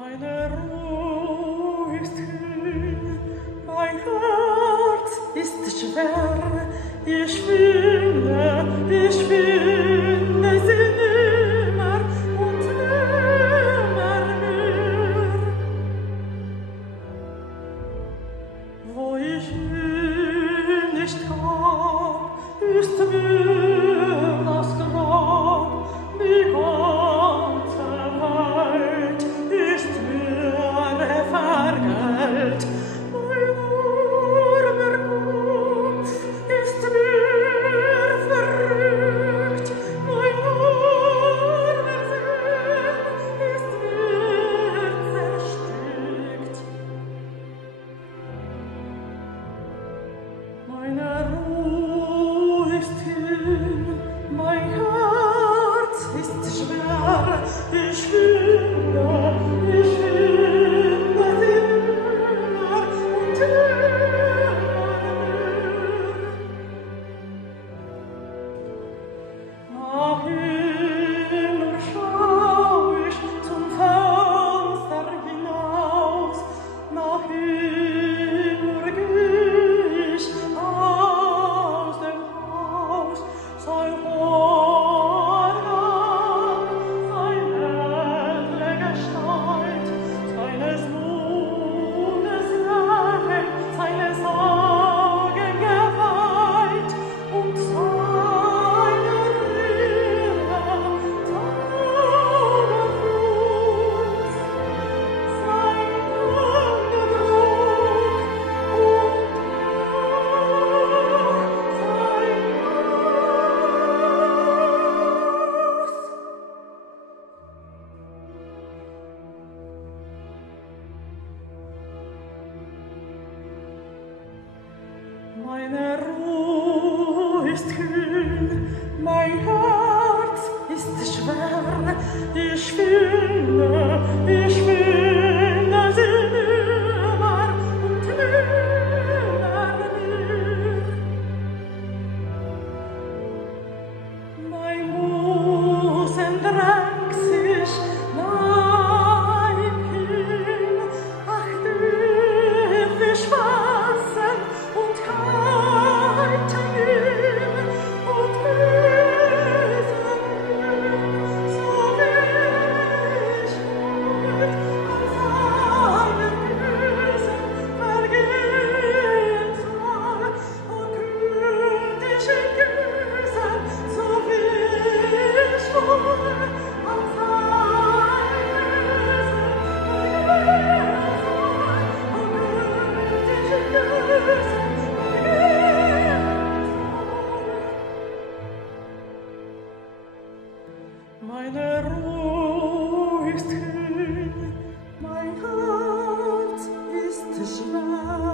Meine Ruhe ist hin, mein Herz ist schwer, ich finde sie nimmer und nimmer mehr. Wo ich hin nicht kann, ist mir das Grab, die ganze Welt ist mir vergällt. Mein armer Kopf ist mir verrückt, mein armer Sinn ist mir zerstückt. Meine Ruhe ist hin, mein Herz ist schwer, ich finde sie nimmer und nimmer mehr. Nach immer schau ich zum Fenster hinaus, nach immer geh ich aus dem Haus, sein Horn, seine Gestalt, seines Mundes Lächeln, seine Sagen geweiht und seine Rede tadellos, sein Angebot Meine Ruhe ist hin, mein Herz ist schwer, ich finde sie nimmer und nimmer mehr. Mein Busen drängt sich nach ihm hin, ach, die schwarzen und kalten ihm und bösen so wie ich heut an seinen Füßen vergehen soll, und gründ ich in Güsen so wie ich wohl an seinen Füßen vergehen soll, meine Ruhe ist hin, mein Herz ist schwer.